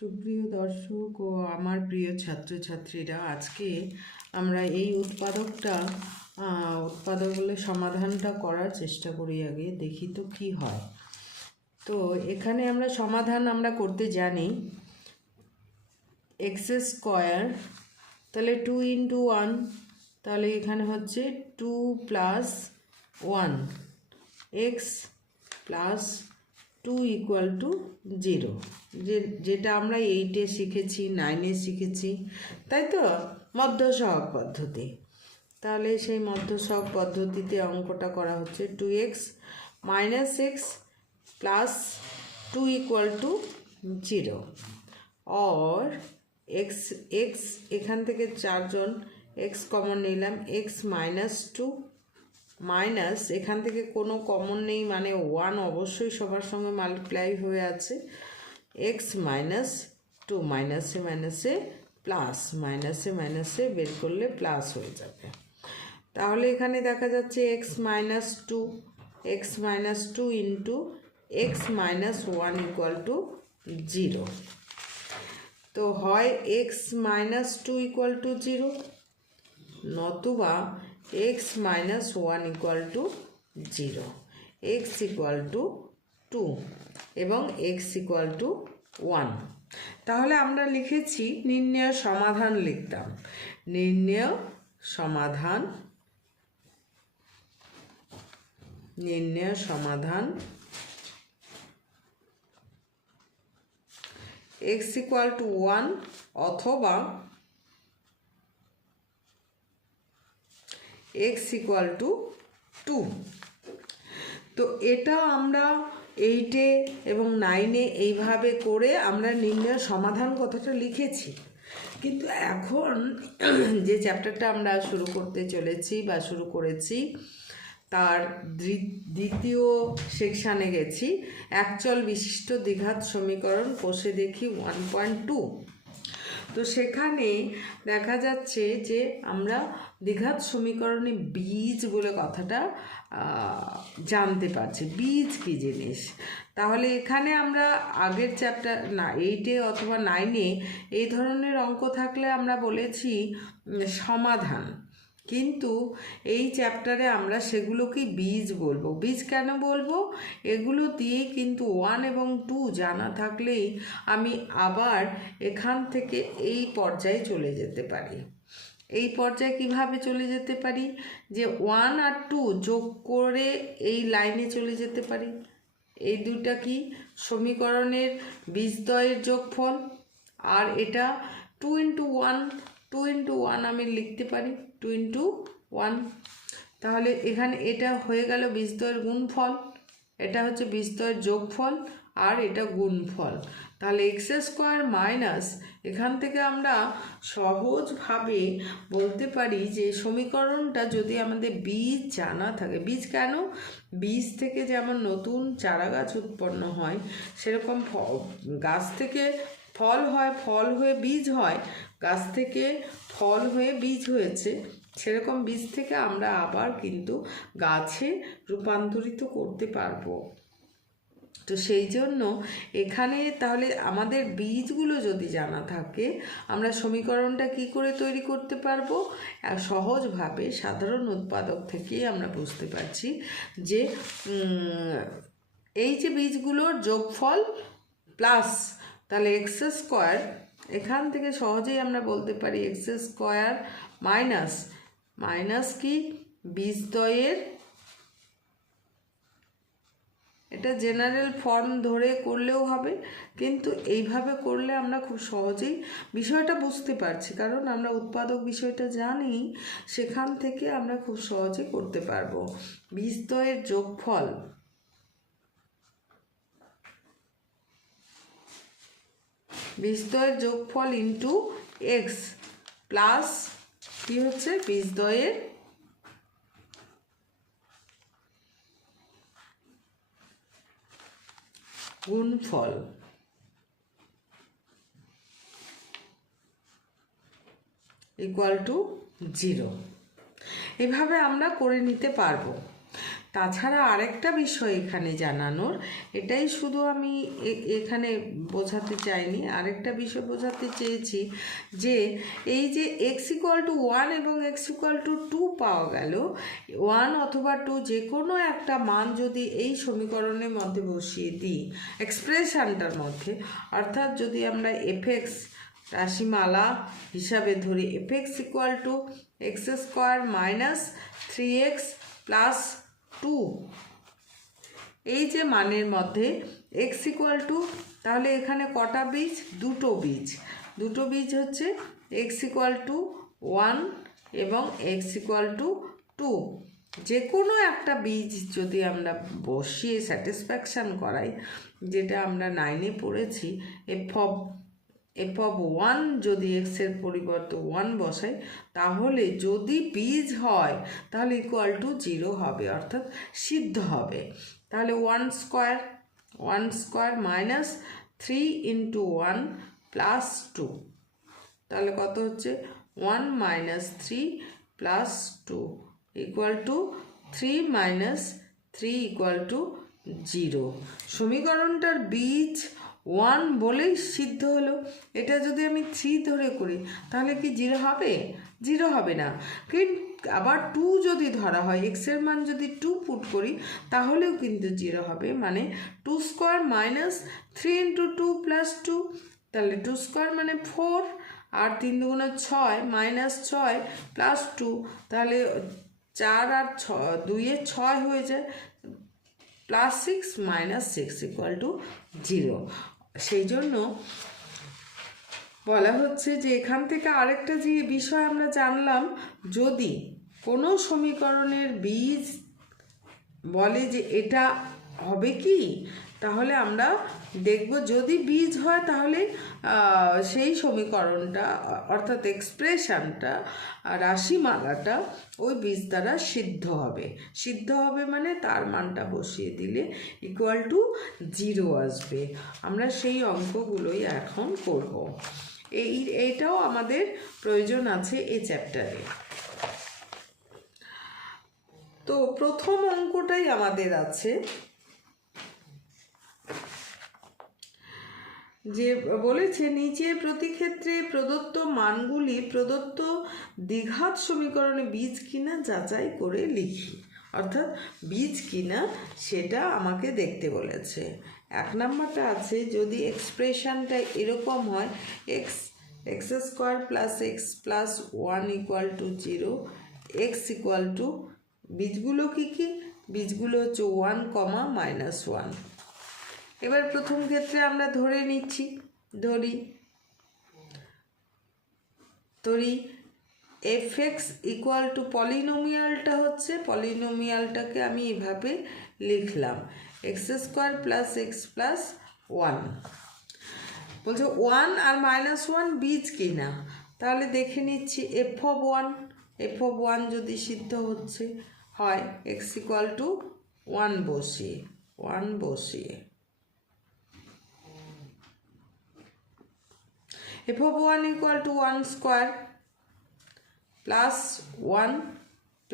সুপ্রিয় দর্শক ও আমার প্রিয় ছাত্রছাত্রীরা, আজকে আমরা এই উৎপাদকগুলোর সমাধানটা করার চেষ্টা করি। আগে দেখি তো কি হয়। তো এখানে আমরা সমাধান করতে জানি এক্স স্কোয়ার, তাহলে 2 × 1, তাহলে এখানে হচ্ছে 2 + 1 এক্স প্লাস 2 = 0, যেটা আমরা 8-এ শিখেছি, 9-এ শিখেছি, তাই তো, মধ্যসহগ পদ্ধতি। তাহলে সেই মধ্যসহগ পদ্ধতিতে অঙ্কটা করা হচ্ছে 2x - x + 2 = 0, और x এখান থেকে 4 জন x কমন নিলাম, x - 2 মাইনাস এখান থেকে কোনো কমন নেই, মানে 1 অবশ্যই সবার সঙ্গে মাল্টিপ্লাই হয়ে আছে, x - 2 মাইনাসে মাইনাসে প্লাস, মাইনাসে মাইনাসে বের করলে প্লাস হয়ে যাবে। তাহলে এখানে দেখা যাচ্ছে x - 2 ইন্টু x - 1 = 0। তো হয় x - 2 = 0, নতুবা x - 1 = 0, x = 2 এবং x = 1। তাহলে আমরা লিখেছি নির্ণয় সমাধান, লিখতাম নির্ণয় সমাধান x = 1 অথবা x = 2। তো এটা আমরা 8-এ এবং 9-এ এইভাবে করে আমরা নির্ণয় সমাধান কথাটা লিখেছি। কিন্তু এখন যে চ্যাপ্টারটা আমরা শুরু করতে চলেছি বা শুরু করেছি, তার দ্বিতীয় সেকশানে গেছি, একচল বিশিষ্ট দ্বিঘাত সমীকরণ কষে দেখি 1.2। তো সেখানে দেখা যাচ্ছে যে আমরা দ্বিঘাত সমীকরণে বীজ বলে কথাটা জানতে পারছি, বীজ কী জিনিস। তাহলে এখানে আমরা আগের চ্যাপ্টার 8-এ অথবা 9-এ এই ধরনের অঙ্ক থাকলে আমরা বলেছি সমাধান, কিন্তু এই চ্যাপ্টারে আমরা সেগুলোকেই বীজ বলবো। বীজ কেন বলবো? এগুলো দিয়েই কিন্তু 1 এবং 2 জানা থাকলেই আমি আবার এখান থেকে এই পর্যায়ে চলে যেতে পারি। এই পর্যায়ে কিভাবে চলে যেতে পারি? যে 1 আর 2 যোগ করে এই লাইনে চলে যেতে পারি। এই দুটা কি? সমীকরণের বীজদ্বয়ের যোগফল, আর এটা 2 × 1 আমি লিখতে পারি 2 × 1। তাহলে এখানে এটা হয়ে গেল বীজদ্বয়ের গুণফল, এটা হচ্ছে বীজদ্বয়ের যোগফল, আর এটা গুণফল। তাহলে x² এখান থেকে আমরা সহজভাবে বলতে পারি যে সমীকরণটা যদি আমাদের বীজ জানা থাকে, বীজ কেন? বীজ থেকে যেমন নতুন চারা গাছ উৎপন্ন হয়, সেরকম গাছ থেকে ফল হয়, ফল হয়ে বীজ হয়, গাছ থেকে ফল হয়ে বীজ হয়েছে, সেরকম বীজ থেকে আমরা আবার কিন্তু গাছে রূপান্তরিত করতে পারবো। তো সেই জন্য এখানে তাহলে আমাদের বীজগুলো যদি জানা থাকে, আমরা সমীকরণটা কি করে তৈরি করতে পারবো? সহজভাবে সাধারণ উৎপাদক থেকেই আমরা বুঝতে পারছি যে এই যে বীজগুলোর যোগফল প্লাস, তাহলে x² এখান থেকে সহজেই আমরা বলতে পারি x² মাইনাস কি বীজদ্বয়ের, এটা জেনারেল ফর্ম ধরে করলেও হবে, কিন্তু এইভাবে করলে আমরা খুব সহজেই বিষয়টা বুঝতে পারছি, কারণ আমরা উৎপাদক বিষয়টা জানি, সেখান থেকে আমরা খুব সহজে করতে পারবো। বীজদ্বয়ের যোগফল ইন্টু এক্স প্লাস কি হচ্ছে বীজদ্বয়ের গুণফল = 0। এভাবে আমরা করে নিতে পারবো। তাছাড়া আরেকটা বিষয় এখানে জানানোর, এটাই শুধু আমি এখানে বোঝাতে চাইনি, আরেকটা বিষয় বোঝাতে চেয়েছি যে এই যে x=1 এবং x=2 পাওয়া গেল, 1 অথবা 2 যে কোনো একটা মান যদি এই সমীকরণের মধ্যে বসিয়ে দিই এক্সপ্রেশনটার মধ্যে, অর্থাৎ যদি আমরা fx রাশিমালা হিসাবে ধরি fx=x² - 3x + 2, এই যে মানের মধ্যে x= তাহলে এখানে কটা বীজ? দুটো বীজ হচ্ছে x=1 এবং x=2। যে কোনো একটা বীজ যদি আমরা বসিয়ে স্যাটিসফ্যাকশান করাই, যেটা আমরা 9-এ পড়েছি, f(1) যদি x এর পরিবর্তে 1 বসাই, তাহলে যদি বীজ হয় তাহলে =0 হবে, অর্থাৎ সিদ্ধ হবে। তাহলে 1² - 3 × 1 + 2, তাহলে কত হচ্ছে 1 - 3 + 2 = 3 - 3 = 0। সমীকরণটার বীজ 1 বলেই সিদ্ধ হলো। এটা যদি আমি 3 ধরে করি তাহলে কি 0 হবে? 0 হবে না। কিন্তু আবার 2 যদি ধরা হয়, x এর মান যদি 2 পুট করি তাহলেও কিন্তু 0 হবে, মানে 2² - 3 × 2 + 2, তাহলে 2² মানে 4, আর 3 × 2 = 6 -6 + 2, তাহলে 4 আর 2 6 হয়ে যায়, +6 - 6 = 0। সেই জন্য বলা হচ্ছে যে এখান থেকে আরেকটা যে বিষয় আমরা জানলাম, যদি কোনো সমীকরণের বীজ বলে যে এটা হবে কি, তাহলে আমরা দেখব যদি বীজ হয় তাহলে সেই সমীকরণটা অর্থাৎ এক্সপ্রেশনটা, রাশিমালাটা ওই বীজ দ্বারা সিদ্ধ হবে মানে তার মানটা বসিয়ে দিলে =0 আসবে। আমরা সেই অঙ্কগুলোই এখন করব। এইটাও আমাদের প্রয়োজন আছে এই চ্যাপ্টারে। তো প্রথম অঙ্কটাই আমাদের আছে, যে বলেছে নিচে প্রতি ক্ষেত্রে প্রদত্ত মানগুলি প্রদত্ত দ্বিঘাত সমীকরণে বীজ কিনা যাচাই করে লিখি। অর্থাৎ বীজ কিনা সেটা আমাকে দেখতে বলেছে। 1 নাম্বারটা আছে, যদি এক্সপ্রেশনটা এরকম হয় x² + x + 1 = 0, x= বীজগুলো কি কি? বীজগুলো হচ্ছে 1, -1। এবার প্রথম ক্ষেত্রে আমরা ধরে নিচ্ছি, ধরি fx = পলিনোমিয়ালটা হচ্ছে, পলিনোমিয়ালটাকে আমি এভাবে লিখলাম x² + x + 1। বলছে 1 আর -1 বীজ কিনা, তাহলে দেখে নিচ্ছি f(1) যদি সিদ্ধ হয় x= 1 বসিয়ে f(1) = 1² + 1 +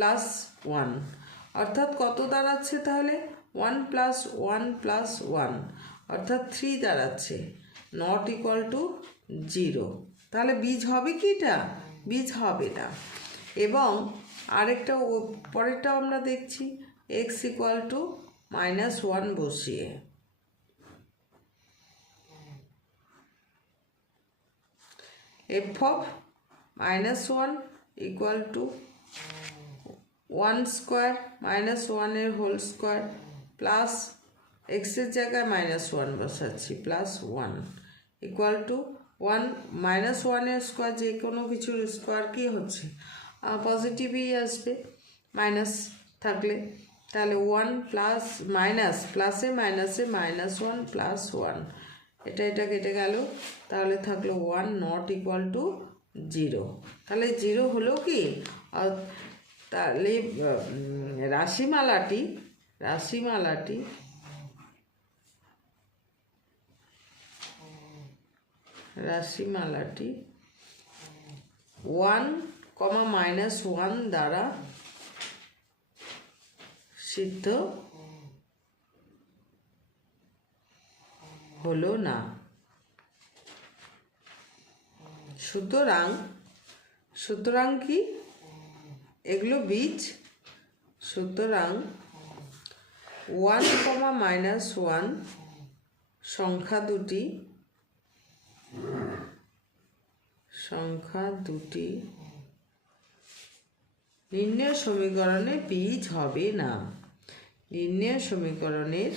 1, অর্থাৎ কত দাঁড়াচ্ছে তাহলে? 1 + 1 + 1, অর্থাৎ 3 দাঁড়াচ্ছে, ≠ 0। তাহলে বীজ হবে কি? এটা বীজ হবে না। এবং আরেকটা পরেরটাও আমরা দেখছি, x= -1 বসিয়ে f(-1) = 1² - 1 এর হোল স্কোয়ার প্লাস x এর জায়গায় -1 বসাচ্ছি +1 = 1 -1 এর স্কোয়ার, যে কোনো কিছুর স্কোয়ার কি হচ্ছে? পজিটিভই আসবে মাইনাস থাকলে। তাহলে 1 প্লাসে মাইনাসে -1 + 1, এটা কেটে গেল, তাহলে থাকলো 1 ≠ 0। তাহলে 0 হলো কি? তাহলে রাশিমালাটি 1, -1 দ্বারা সিদ্ধ হলো না। সুতরাং কি এগুলো বীজ। সুতরাং 1, -1 সংখ্যা দুটি নির্ণয় সমীকরণে বীজ হবে না। নির্ণয় সমীকরণের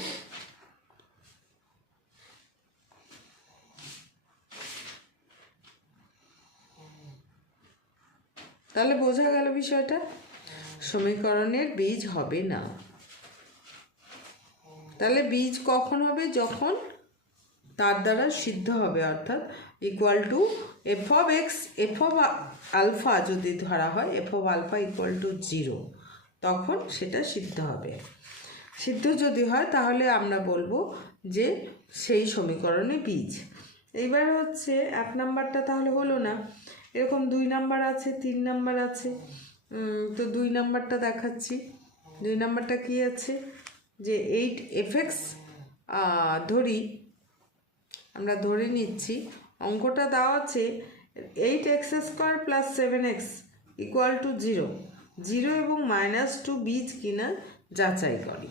তাহলে বোঝা গেল বিষয়টা, সমীকরণের বীজ হবে না। তাহলে বীজ কখন হবে? যখন তার দ্বারা সিদ্ধ হবে, অর্থাৎ equal to f of x, f of alpha যদি ধরা হয়, f of alpha equal to 0, তখন সেটা সিদ্ধ হবে। সিদ্ধ যদি হয় তাহলে আমরা বলবো যে সেই সমীকরণে বীজ। এইবার হচ্ছে 1 নাম্বারটা তাহলে হলো না, এরকম 2 নাম্বার আছে, 3 নাম্বার আছে। তো 2 নাম্বারটা দেখাচ্ছি। 2 নাম্বারটা কি আছে যে 8fx ধরি, আমরা ধরে নিচ্ছি অঙ্কটা দেওয়া আছে 8x² + 7x ইকুয়াল টু 0 এবং -2 বীজ কিনা যাচাই করি।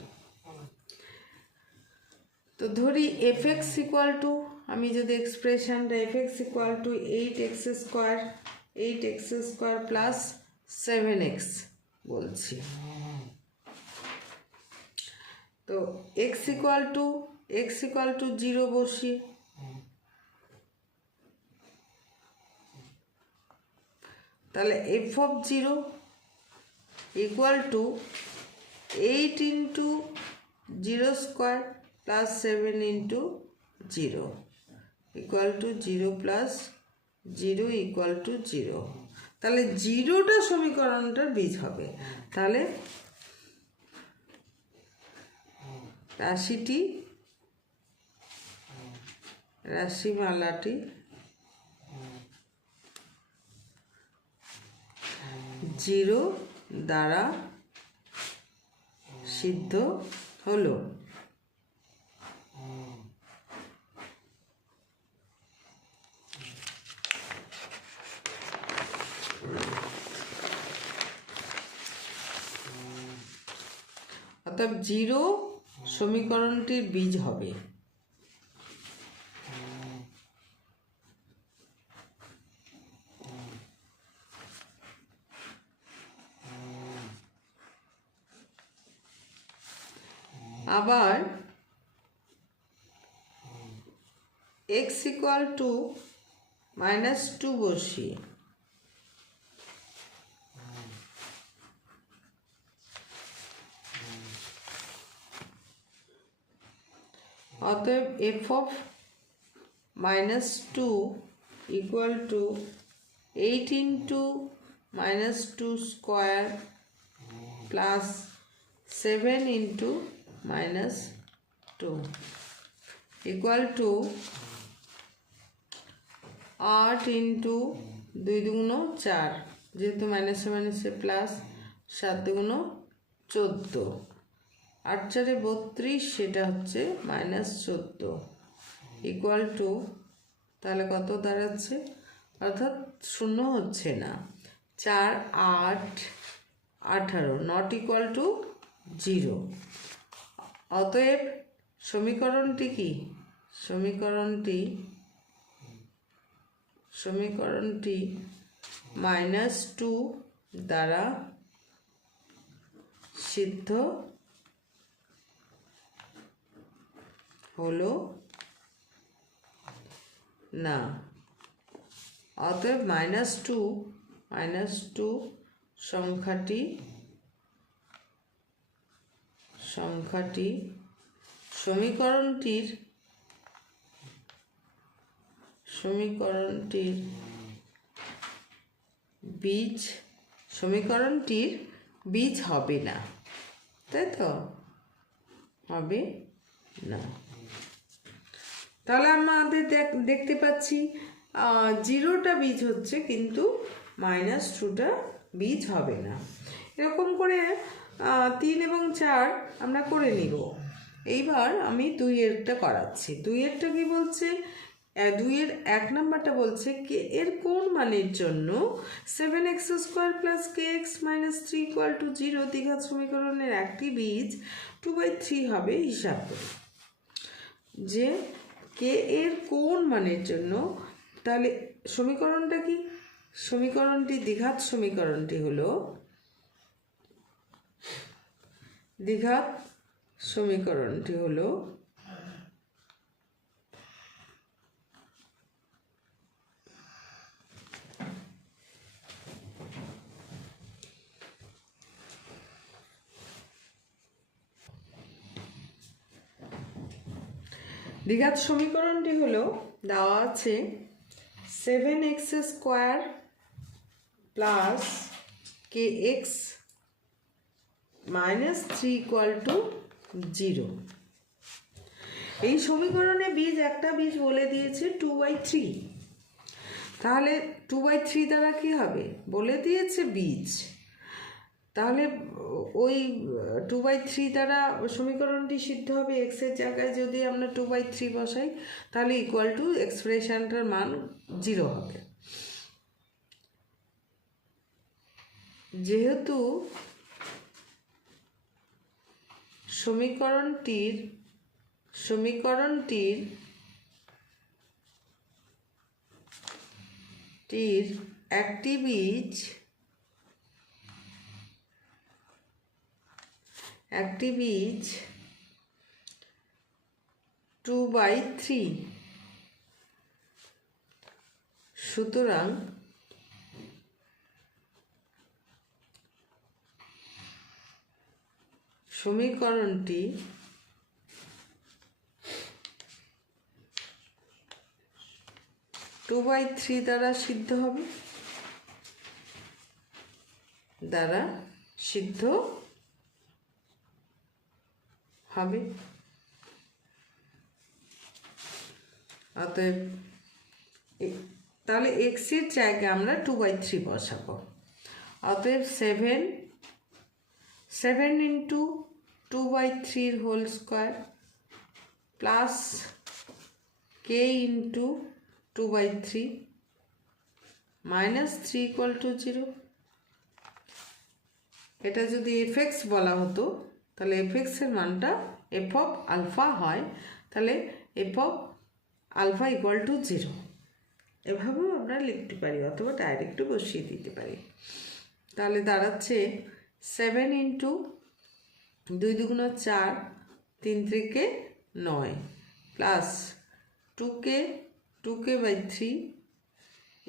তো ধরি fx ইকুয়াল টু, আমি যদি এক্সপ্রেশনটা fx equal to 8x² + 7x বলছি। তো x ইকুয়াল টু 0 বসি, তাহলে f of 0 equal to 8 × 0² + 7 × 0 equal to 0 + 0 equal to 0। তাহলে 0টা সমীকরণটার বীজ হবে। তাহলে রাশিমালাটি 0 দ্বারা সিদ্ধ হলো। অর্থাৎ 0 সমীকরণটির বীজ হবে। আবার x ইকুয়াল টু -2 বসিয়ে, অতএব f of -2 equal to 8 × -2² + 7 × -2 equal to 8 × 2 × 4, যেহেতু মাইনাসে মাইনাসে প্লাস, 7 × 14, 8 × 4 = 32, সেটা হচ্ছে -14 ইকুয়াল টু, তাহলে কত দাঁড়াচ্ছে? অর্থাৎ 0 হচ্ছে না, 4, 8, 18 নট ইকুয়াল টু 0। অতএব সমীকরণটি কি? সমীকরণটি -2 দ্বারা সিদ্ধ হলো না। অতএব -2 সংখ্যাটি সমীকরণটির বীজ হবে না, তাই তো? হবে না। তাহলে আমাদের দেখতে পাচ্ছি 0টা বীজ হচ্ছে, কিন্তু -2টা বীজ হবে না। এরকম করে 3 এবং 4 আমরা করে নিব। এইবার আমি 2-এরটা করাচ্ছি। 2-এরটা কি বলছে? 2-এর 1 নাম্বারটা বলছে কে এর কোন মানের জন্য 7x² + kx - 3 = 0 দ্বিঘাত সমীকরণের একটি বীজ 2/3 হবে হিসাব করে। যে কে এর কোন মানের জন্য, তাহলে সমীকরণটা কি? সমীকরণটি দ্বিঘাত সমীকরণটি হলো দ্বিঘাত সমীকরণটি হলো দ্বিঘাত সমীকরণটি হলো দেওয়া আছে 7x² + kx - 3 = 0। এই সমীকরণে বীজ একটা বীজ বলে দিয়েছে 2/3। তাহলে 2/3 দ্বারা কি হবে? বলে দিয়েছে বীজ, তাহলে ওই 2/3 দ্বারা সমীকরণটি সিদ্ধ হবে। এক্সের জায়গায় যদি আমরা 2/3 বসাই তাহলে ইকুয়াল টু এক্সপ্রেশনটার মান 0 হবে। যেহেতু সমীকরণটির একটি বীজ 2/3, সুতরাং সমীকরণটি টু বাই থ্রি দ্বারা সিদ্ধ হবে, অতএব তাহলে এক্স এর জায়গায় আমরা 2/3 বসাবো। অতএব 7 × 2/3 হোল স্কোয়ার প্লাস k × 2/3 - 3 = 0। এটা যদি fx বলা হতো তাহলে fx এর মানটা f(α) হয়, তাহলে f(α) = 0। এভাবেও আমরা লিখতে পারি অথবা ডাইরেক্টও বসিয়ে দিতে পারি। তাহলে দাঁড়াচ্ছে 7 × 2 × 4 3 × 9 প্লাস 2k/3 =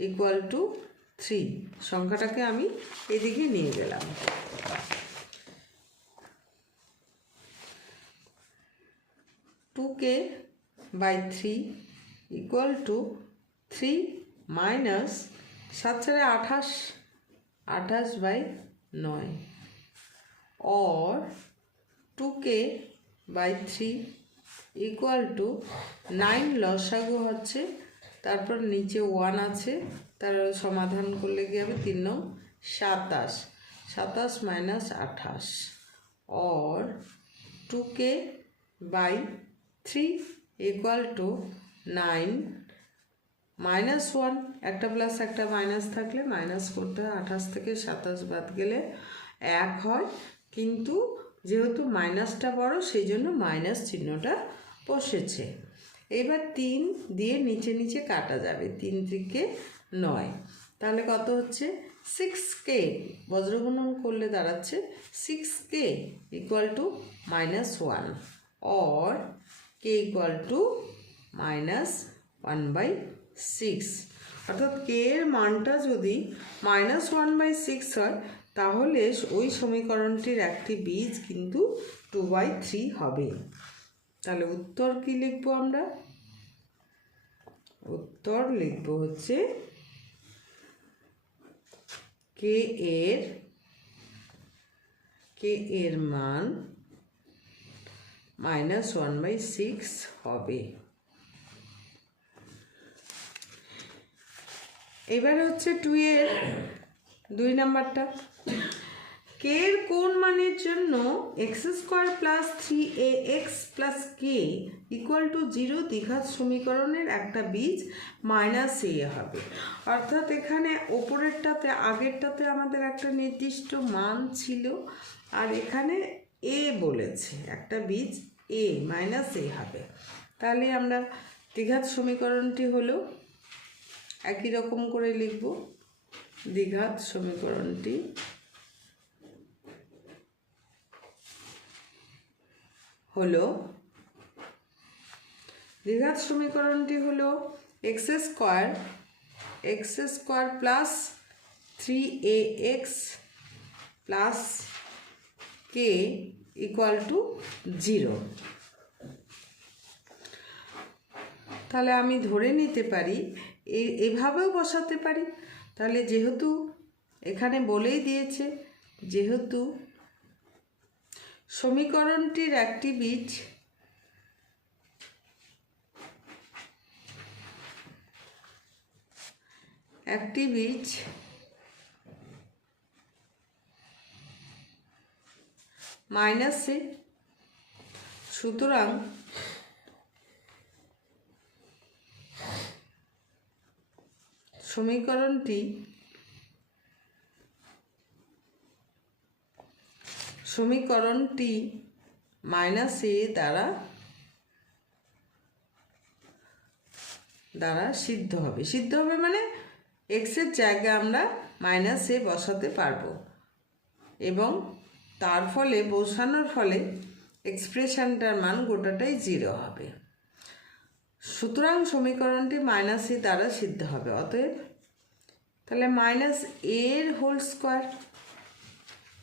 3। সংখ্যাটাকে আমি এদিকে নিয়ে গেলাম। (2k/3 = 3 মাইনাস 7×4 28/9 और 2k/3 = 9 লসাগু হচ্ছে, তারপর নিচে 1 আছে, তার সমাধান করলে কি হবে 3 × 27 27 - 28 और 2k/3 = 9 -1, একটা প্লাস একটা মাইনাস থাকলে মাইনাস করতে হয়, 28 থেকে 27 বাদ গেলে 1 হয়, কিন্তু যেহেতু মাইনাসটা বড় সেই জন্য মাইনাস চিহ্নটা বসেছে। এবার 3 দিয়ে নিচে নিচে কাটা যাবে, 3 থেকে 9, তাহলে কত হচ্ছে 6k, বজ্রগুণন করলে দাঁড়াচ্ছে 6k = -1 और k = -1/6। অর্থাৎ k এর মানটা যদি -1/6 হয় তাহলে ওই সমীকরণটির একটি বীজ কিন্তু 2/3 হবে। তাহলে উত্তর কি লিখব আমরা? উত্তর লিখব হচ্ছে k এর মান -1/6 হবে। এবার হচ্ছে 2 এর 2 নাম্বারটা। কে এর কোন মানের জন্য x square plus 3ax plus K equal to 0 দ্বিঘাত সমীকরণের একটা বীজ মাইনাস এ হবে। অর্থাৎ এখানে ওপরেরটাতে আগেরটাতে আমাদের একটা নির্দিষ্ট মান ছিল, আর এখানে এ বলেছে একটা বীজ এ মাইনাস এ হবে। তাহলে আমরা দ্বিঘাত সমীকরণটি হলো একই রকম করে লিখব। দ্বিঘাত সমীকরণটি হলো x square plus 3ax plus K equal to 0। তাহলে আমি ধরে নিতে পারি এভাবেও বসাতে পারি। তাহলে যেহেতু এখানে বলেই দিয়েছে, যেহেতু সমীকরণটির একটি বীজ মাইনাস এ, সুতরাং সমীকরণটি মাইনাস এ দ্বারা সিদ্ধ হবে। মানে এক্সের জায়গায় আমরা মাইনাস এ বসাতে পারবো এবং তার ফলে বসানোর ফলে এক্সপ্রেশনটার মান গোটাটাই 0 হবে। সুতরাং সমীকরণটি মাইনাস এ দ্বারা সিদ্ধ হবে। অতএব তাহলে মাইনাস এর whole square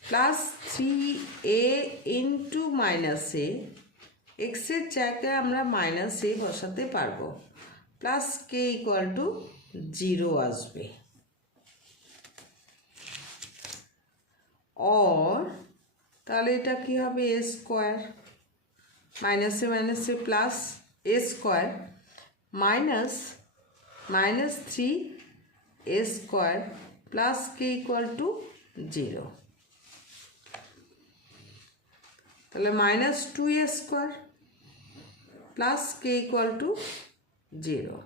plus 3a into minus A, এক্সের জায়গায় আমরা মাইনাস এ বসাতে পারবো, প্লাস কে ইকুয়াল টু 0 আসবে। और তাহলে এটা কি হবে এ স্কোয়ার, মাইনাসে plus A square minus 3a square plus K equal to 0। তাহলে minus 2a square plus K equal to 0।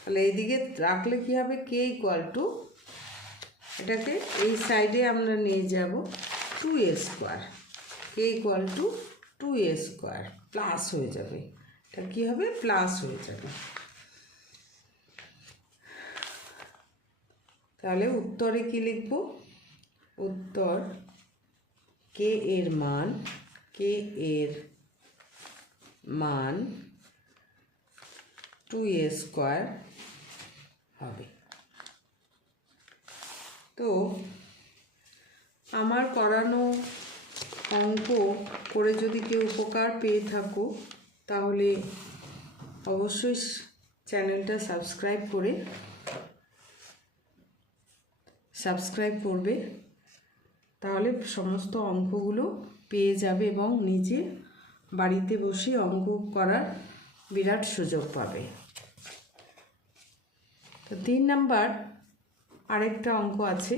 তাহলে এইদিকে রাখলে কি হবে, কে ইকুয়াল টু, এটাকে এই সাইডে আমরা নিয়ে যাব 2a square, K equal to 2a square plus হয়ে যাবে। এটা কি হবে, প্লাস হয়ে যাবে। তাহলে উত্তরে কি লিখব, উত্তর কে এর মান 2a স্কোয়ার হবে। তো আমার করানো অঙ্ক করে যদি কেউ উপকার পেয়ে থাকো তাহলে অবশ্যই চ্যানেলটা সাবস্ক্রাইব করবে, তাহলে সমস্ত অঙ্কগুলো পেয়ে যাবে এবং নিজে বাড়িতে বসে অঙ্ক করার বিরাট সুযোগ পাবে। তো 3 নাম্বার আরেকটা অঙ্ক আছে,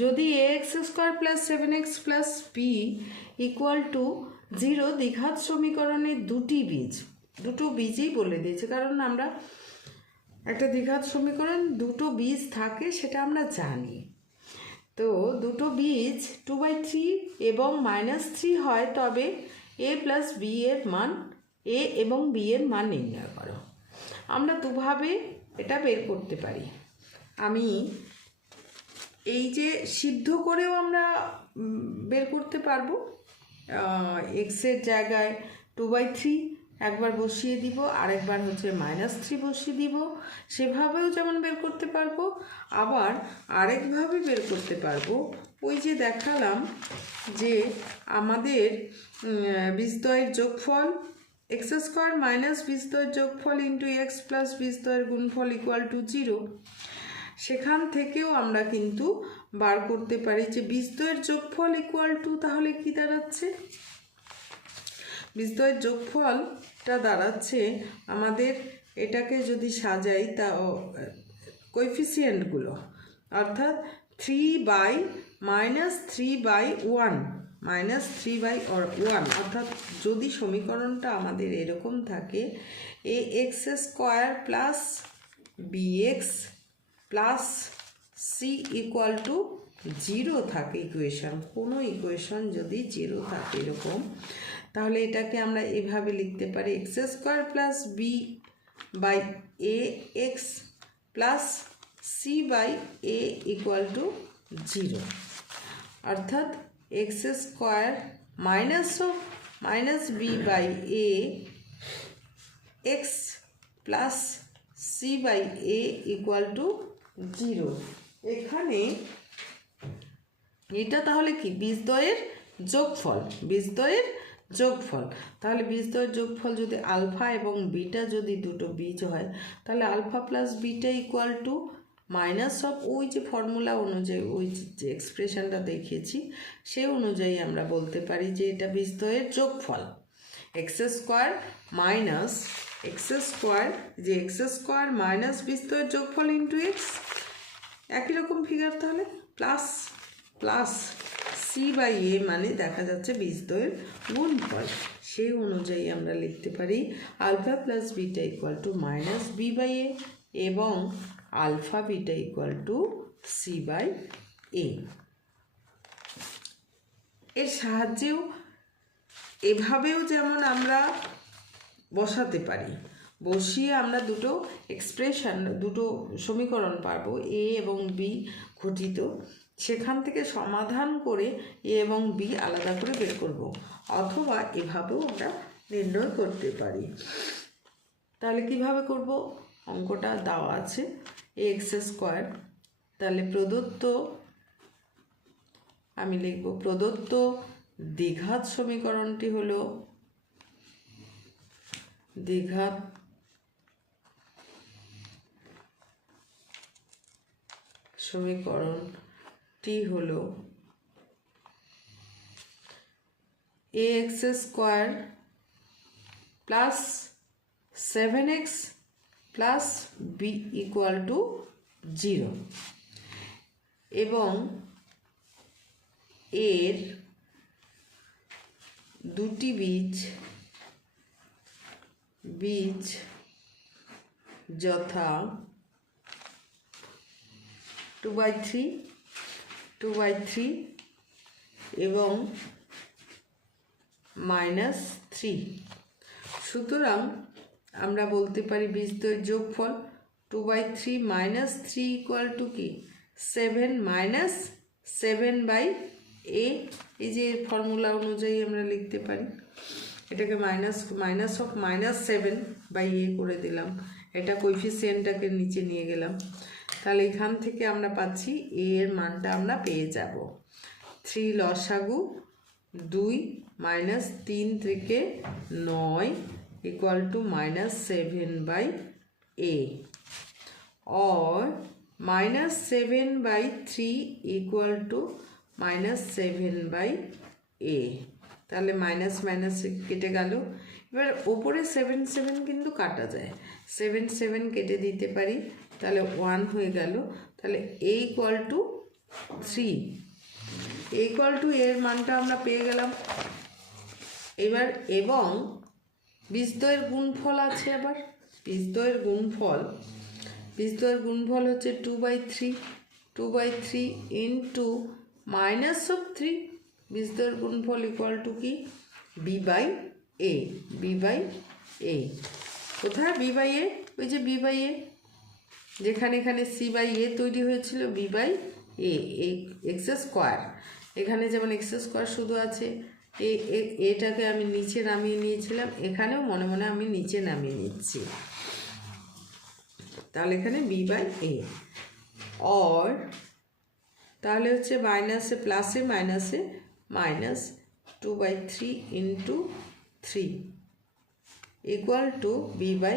যদি ax square plus 7x plus b equal to 0 দ্বিঘাত সমীকরণের দুটো বীজই বলে দিয়েছে, কারণ আমরা একটা দ্বিঘাত সমীকরণ দুটো বীজ থাকে সেটা আমরা জানি। তো দুটো বীজ 2/3 এবং -3 হয়, তবে a প্লাস বি এর মান, a এবং বি এর মান নির্ণয় করো। আমরা দুভাবে এটা বের করতে পারি। আমি এই যে সিদ্ধ করেও আমরা বের করতে পারবো, এক্সের জায়গায় 2/3 একবার বসিয়ে দিব, আরেকবার হচ্ছে -3 বসিয়ে দিব, সেভাবেও যেমন বের করতে পারবো। আবার আরেকভাবে বের করতে পারবো, ওই যে দেখালাম যে আমাদের বীজদ্বয়ের যোগফল এক্স স্কোয়ার মাইনাস বীজদ্বয়ের যোগফল ইন্টু এক্স প্লাস বীজদ্বয়ের গুণফল ইকুয়াল টু 0, সেখান থেকেও আমরা কিন্তু বার করতে পারি যে বীজদ্বয়ের যোগফল ইকুয়াল টু, তাহলে কি দাঁড়াচ্ছে, বীজদ্বয়ের যোগফলটা দাঁড়াচ্ছে আমাদের, এটাকে যদি সাজাই তা কোএফিসিয়েন্টগুলো, অর্থাৎ 3/-3/1 -3/1, অর্থাৎ যদি সমীকরণটা আমাদের এরকম থাকে ax² plus bx plus c equal to 0 থাকে, কোনো ইকুয়েশন যদি 0 থাকে এরকম, তাহলে এটাকে আমরা এভাবে লিখতে পারি x² plus b/ax plus c/a equal to 0, অর্থাৎ x² minus b/a x plus c/a equal to 0। এখানে এটা তাহলে কি বীজদ্বয়ের যোগফল, তাহলে বীজদ্বয়ের যোগফল যদি আলফা এবং বিটা যদি দুটো বীজ হয়, তাহলে alpha plus beta equal to minus of ওই যে ফর্মুলা অনুযায়ী, ওই যে এক্সপ্রেশনটা দেখিয়েছি সেই অনুযায়ী আমরা বলতে পারি যে এটা বীজদ্বয়ের যোগফল। x² মাইনাস বীজদ্বয়ের যোগফল ইন্টু এক্স, একই রকম ফিগার, তাহলে প্লাস c/a মানে দেখা যাচ্ছে বীজদ্বয়ের গুণফল, সেই অনুযায়ী আমরা লিখতে পারি alpha plus beta equal to minus b/a এবং alpha beta equal two c/a। এর সাহায্যেও এভাবেও যেমন আমরা বসাতে পারি, বসিয়ে আমরা দুটো সমীকরণ পাবো a এবং b ঘটিত, সেখান থেকে সমাধান করে a এবং b আলাদা করে বের করব, অথবা এভাবেও আমরা নির্ণয় করতে পারি। তাহলে কিভাবে করব? অঙ্কটা দেওয়া আছে ax², তাহলে আমি লিখব প্রদত্ত দ্বিঘাত সমীকরণটি হলো ax² plus 7x plus b equal to 0 এবং এর দুটি বীজ যথা 2/3 এবং -3। সুতরাং আমরা বলতে পারি বীজদ্বয়ের যোগফল 2/3 -3 ইকুয়াল টু কি 7 মাইনাস 7/a, এই যে ফর্মুলা অনুযায়ী আমরা লিখতে পারি, এটাকে মাইনাস অফ -7/a করে দিলাম, এটা কোএফিসিয়েন্টটাকে নিচে নিয়ে গেলাম, তাহলে এখান থেকে আমরা পাচ্ছি a এর মানটা আমরা পেয়ে যাব 3 লসাগু 2 -3 থেকে 9 equal to -7/a or -7/3 equal to -7/a। তাহলে মাইনাস কেটে গেল, এবার ওপরে 7 কিন্তু কাটা যায়, 7 কেটে দিতে পারি, তাহলে 1 হয়ে গেল, তাহলে a ইকুয়াল টু 3, এর মানটা আমরা পেয়ে গেলাম। এবার এবং বীজদ্বয়ের গুণফল আছে, আবার বীজদ্বয়ের গুণফল হচ্ছে 2/3 ইন্টু -3, বীজদ্বয়ের গুণফল ইকুয়াল টু কি b/a, কোথায় b/a? ওই যে b/a, যেখানে এখানে c/a তৈরি হয়েছিল, b/a x², এখানে যেমন x² শুধু আছে, এটাকে আমি নিচে নামিয়ে নিয়েছিলাম, এখানেও মনে মনে আমি নিচে নামিয়ে নিচ্ছি, তাহলে এখানে b/a or তাহলে হচ্ছে মাইনাসে প্লাসে মাইনাসে minus 2/3 into 3 equal to b/a।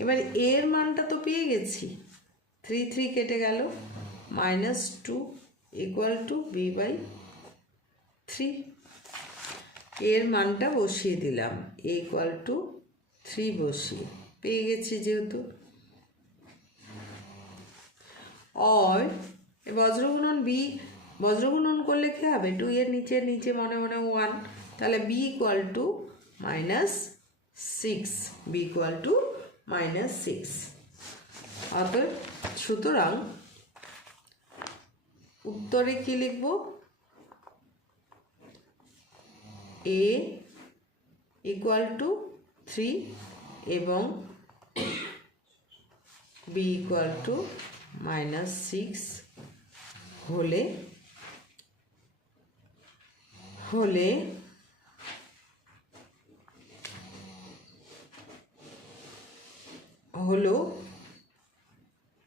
এবার এর মানটা তো পেয়ে গেছি, 3 কেটে গেল, -2 ইকুয়াল টু b/3, এর মানটা বসিয়ে দিলাম a ইকুয়াল টু 3 বসিয়ে। পেয়ে গেছি যেহেতু। और বজ্রগুণন বি, বজ্রগুণন করলে কী হবে, 2 এর নিচে নিচে মনে মনে 1, তাহলে b equal to -6, b equal to -6। অতএব সুতরাং উত্তরে কি লিখব, এ ইকুয়াল টু 3 এবং বি ইকুয়াল টু -6 হলে হলো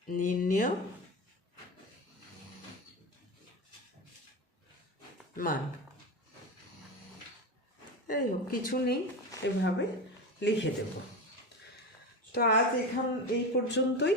নির্ণেয় মান। যাই হোক, কিছু নেই, এভাবে লিখে দেব। তো আজ এই পর্যন্তই।